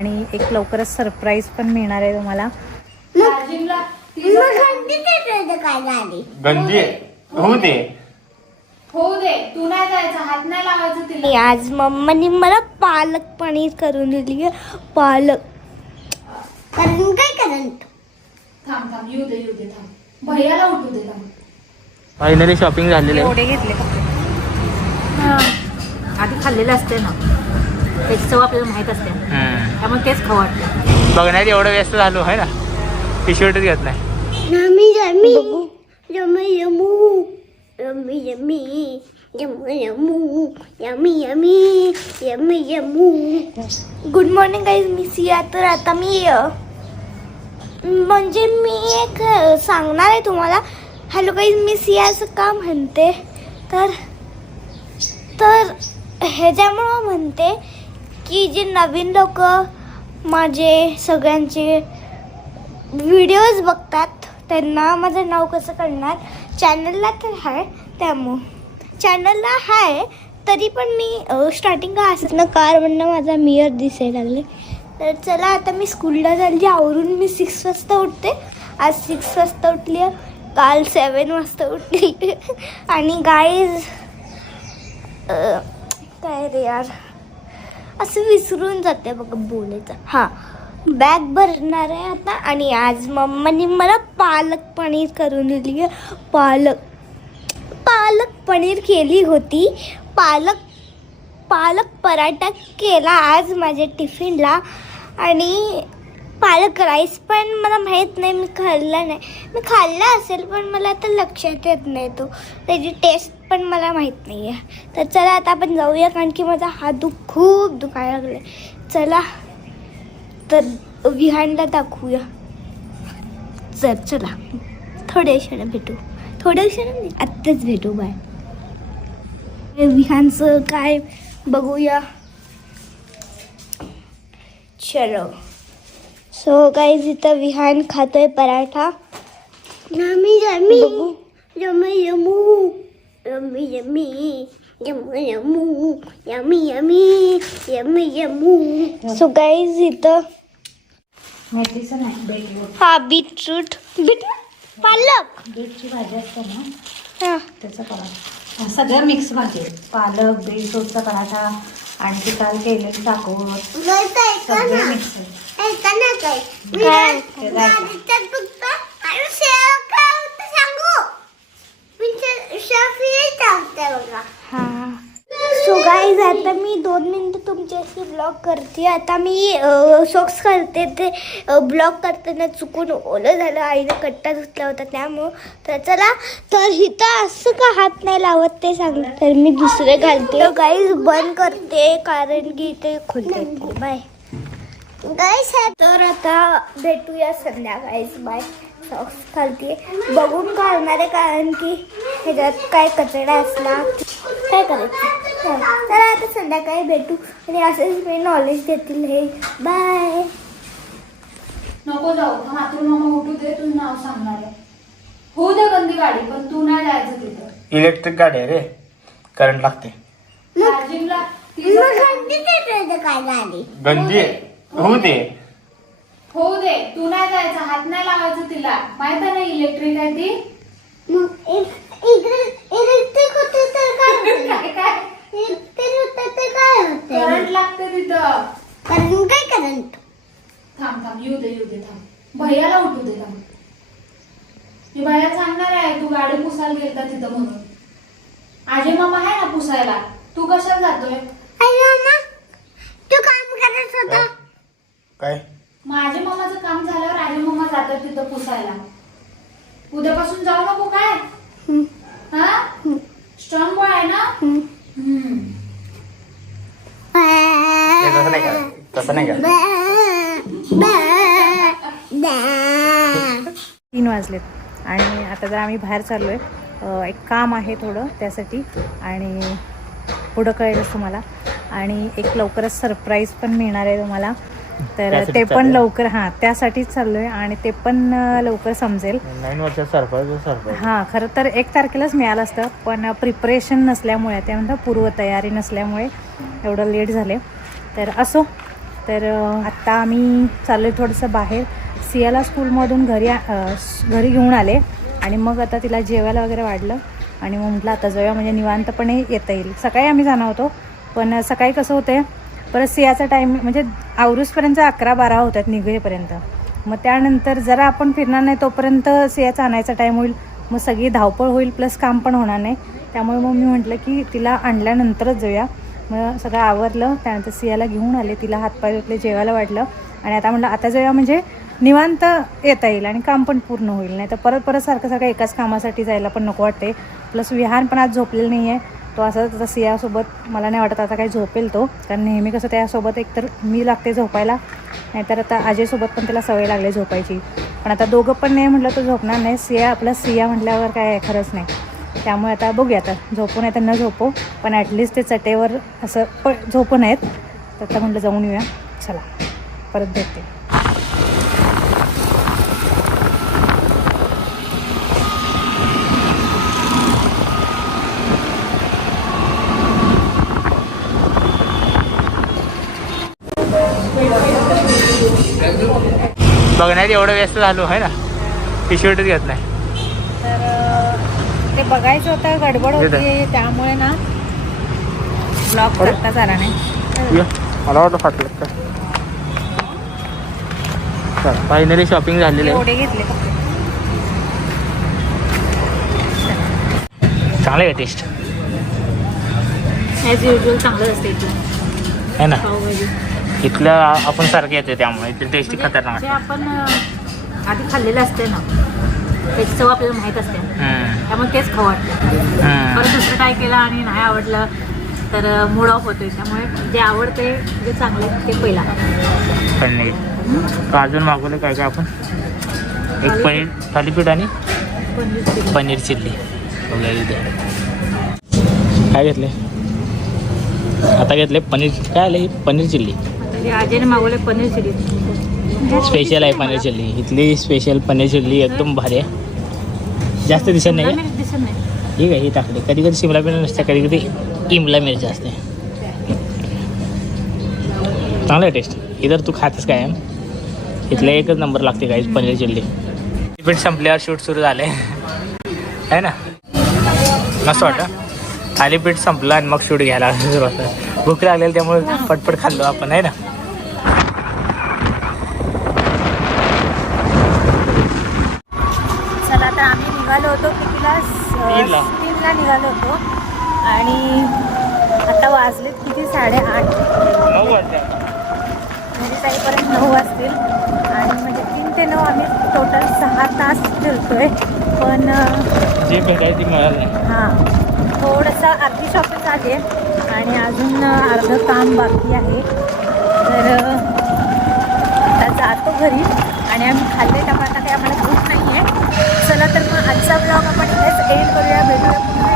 आणि एक लवकरच सरप्राईज पण मिळणार आहे तुम्हाला. गंदी होऊ दे तू नाही जायचं, हात नाही लावायचं तिला. आज मम्मानी मला पालक पनीर करून दिली. पालक करून काय करून थांब थांब येऊ दे थांब, भैयाला उठू दे थांब. फायनली शॉपिंग झालेली आहे. एवढे घेतले कपडे. आधी खाल्लेले असते ना, त्याची चव आपल्याला माहित असते, त्यामुळे तेच खाऊ वाटतं. बघण्यात एवढं व्यस्त झालो आहे ना, टी शर्टच घेत नाही. गुड मॉर्निंग गाईज, मी सिया. तर आता मी म्हणजे मी एक सांगणार आहे तुम्हाला. हॅलो गाईज, मी सिया असं का म्हणते तर ह्याच्यामुळं म्हणते की जे नवीन लोक माझे सगळ्यांचे व्हिडिओज बघतात त्यांना माझं नाव कसं कळणार. चॅनलला तर आहे, त्यामुळं चॅनलला आहे तरी पण मी स्टार्टिंगला असं ना कार म्हणणं माझा मिरर दिसायला लागले. तर चला आता मी स्कूलला चालली. आवरून मी 6 वाजता उठते. आज 6 वाजता उठली आहे, काल 7 वाजता उठली. आणि गाईज काय रे यार, असं विसरून जाते बघा बोलायचं. हां, बॅग भरणार आहे आता. आणि आज मम्मानी मला पालक पनीर करून दिली. पालक पनीर केली होती. पालक पराठा केला आज माझ्या टिफिनला. आणि पालक राईस पण मला माहीत नाही, मी खाल्ला नाही. मी खाल्ला असेल पण मला आता लक्षात येत नाही तो, त्याची टेस्ट पण मला माहीत नाही आहे. तर चला आता आपण जाऊया, कारण की माझा हात खूप दुखायला लागला. चला तर विहानला दाखवूया. चला थोड्या क्षणात भेटू. थोड्या क्षणात आत्ताच भेटू. बाय. विहानचं काय बघूया. चलो. सो गाईज, इथं विहान खातोय पराठा. सो गाईज इथं मेथीचं नाही, बीट. हा बीटरूट पालक बीटची भाजी असते ना, हा त्याचा पराठा. सगळं मिक्स भाजी, पालक, बीटरूटचा पराठा आणि ते काल केलेलं टाकून सगळे मिक्स. सो गाईज आता मी 2 मिनिटं तुमच्याशी ब्लॉग करते. आता मी सॉक्स करते. ते ब्लॉग करताना चुकून ओलं झालं, आईने कट्टा धुतला होता त्यामुळं. तर चला, तर इथं असं का हात नाही लावत ते सांगलं, तर मी दुसरे घालते. गाईज बंद करते कारण की ते खुलते. Bye guys. तर आता भेटूया संध्याकाळीच. बाय. सॉक्स घालते, बघून घालणार आहे कारण की ह्याच्यात काय कचरा असला काय करायचं. तर आता संध्याकाळी भेटू आणि असंच मी नॉलेज देतील हे. बाय. नको जाऊ, मातृ मामा उठू दे, तू नाव सांगणार आहे. होऊ दे गंदी गाडी, पण तू नाही जायचं तिथं. इलेक्ट्रिक गाडी आहे रे, करंट लागते. चार्जिंगला गंदी होऊ दे तू नाही जायचं, हात नाही लावायचं तिला. माहित आहे ना इलेक्ट्रिक आहे ती. करंट लागते तिथं. थांब येऊ दे थांब, भैयाला उठू दे थांब. मी भैया सांगणार आहे तू गाडी पुसायला गेलता तिथं म्हणून. आजी मामा आहे ना पुसायला, तू कशाला जातोय. तू काम करत होता काय. माझ्या मामाचं काम झाल्यावर आजी मामा जातात तिथं पुसायला. उद्यापासून जाऊ नको काय. हा, स्ट्रॉंग बॉय आहे ना. तसं नाही का. 3 वाजलेत आणि आता जर आम्ही बाहेर चाललोय. एक काम आहे थोडं त्यासाठी, आणि पुढं कळेलच तुम्हाला. आणि एक लवकरच सरप्राईज पण मिळणार आहे तुम्हाला. तर ते पण लवकर, हां त्यासाठीच चाललोय आणि ते पण लवकर समजेल. 9 वर्षात सरप्राईज. हां, खरं तर 1 तारखेलाच मिळालं असतं, पण प्रिपरेशन नसल्यामुळे, ते म्हणतात पूर्वतयारी नसल्यामुळे एवढं लेट झाले. तर असो, तर आत्ता आम्ही चाललो आहे थोडंसं बाहेर. सियाला स्कूलमधून घरी घेऊन आले आणि मग आता तिला जेवायला वगैरे वाढलं आणि मग म्हटलं आता जाऊया म्हणजे निवांतपणे येता येईल. सकाळी आम्ही जाणार होतो पण सकाळी कसं होतं परत सियाचा टाईम म्हणजे आवरूसपर्यंत 11-12 होतात निघेपर्यंत. मग त्यानंतर जरा आपण फिरणार नाही तोपर्यंत सियाचा आणायचा टाईम होईल, मग सगळी धावपळ होईल प्लस काम पण होणार नाही. त्यामुळे मग मी म्हटलं की तिला आणल्यानंतरच जाऊया. मग सगळं आवरलं, त्यानंतर सियाला घेऊन आले, तिला हातपाय धुतले, जेवायला वाढलं आणि आता म्हटलं आता जाऊया म्हणजे निवांत येता येईल आणि काम पण पूर्ण होईल. नाही तर परत सारखं एकाच कामासाठी जायला पण नको वाटते. प्लस विहान पण आज झोपलेलं नाही आहे, तो असं आता सियासोबत मला नाही वाटत आता काही झोपेल तो, कारण नेहमी कसं त्यासोबत एकतर मी लागते झोपायला, नाहीतर आता अजयसोबत पण त्याला सवय लागली झोपायची. पण आता दोघं पण नाही म्हटलं तो झोपणार नाही. सिया म्हटल्यावर काय खरंच नाही. त्यामुळे आता बघूया, आता झोपू नाही तर न झोपू पण ॲटलिस्ट ते चटेवर असं झोपू नयेत. तर आता म्हटलं जाऊन येऊया, चला परत भेटते. बघण्यात एवढं व्यस्त झालो आहे ना, टी शर्टच घेत नाही. तर ते बघायचं होतं, गडबड होती त्यामुळे ना ब्लॉग करताच आला नाही. मला वाटतं फाटलं काय. फायनली शॉपिंग झालेली आहे. एवढे घेतले का चांगलं आहे टेस्ट ॲज युजल चांगलं असते इथलं आहे ना. पावभाजी. इथलं आपण सारखं येते त्यामुळे इथली टेस्टी खतरनाक. जे आपण आधी खाल्लेलं असते ना त्याची चव आपल्याला माहीत असते, त्यामुळे तेच खाऊ वाटतं. परत दुसरं काय केलं आणि नाही आवडलं तर मूड ऑफ होतोय. त्यामुळे जे आवडते जे चांगले ते पहिला. पनीर अजून मागवलं काय काय आपण, एक पनीर थालीपीठ आणि पनीर चिल्ली. काय घेतले आता? घेतले पनीर, काय आले पनीर चिल्ली. आजीने मागवले पनीर चिल्ली, स्पेशल आहे पनीर चिल्ली. इथली स्पेशल पनीर चिल्ली एकदम भारी आहे. जास्त दिसत नाही दिसत नाही. ठीक आहे, ही टाकली. कधी कधी शिमला मिरची नसते, कधी कधी इमला मिरची असते. चांगलं आहे टेस्ट. इधर तू खातेस काय इथलं एकच नंबर लागते काय पनीर चिल्ली. पीठ संपल्यावर शूट सुरू झाले आहे ना, मस्त वाटतं. थालीपीठ संपलं आणि मग शूट घ्यायला सुरू होतं. भूक लागलेली त्यामुळे पटपट खाल्लो आपण आहे ना. चला आता आम्ही निघालो होतो कितीला? 3ला निघालो होतो आणि आता वाजलेत किती? 8:30. घरी जाईपर्यंत 9 वाजतील आणि म्हणजे 3 ते 9 आम्ही टोटल 6 तास फिरतोय. पण जे भेटायची मिळालं नाही. हां, थोडंसं अर्धी शॉपिंग झाली आहे आणि अजून अर्धं काम बाकी आहे. तर आता जातो घरी आणि आम्ही खाल्ले टमाटा काही आम्हाला भूक नाही आहे. चला तर मग आजचा ब्लॉग आपण इथेच एंड करूया. भेटूया पुन्हा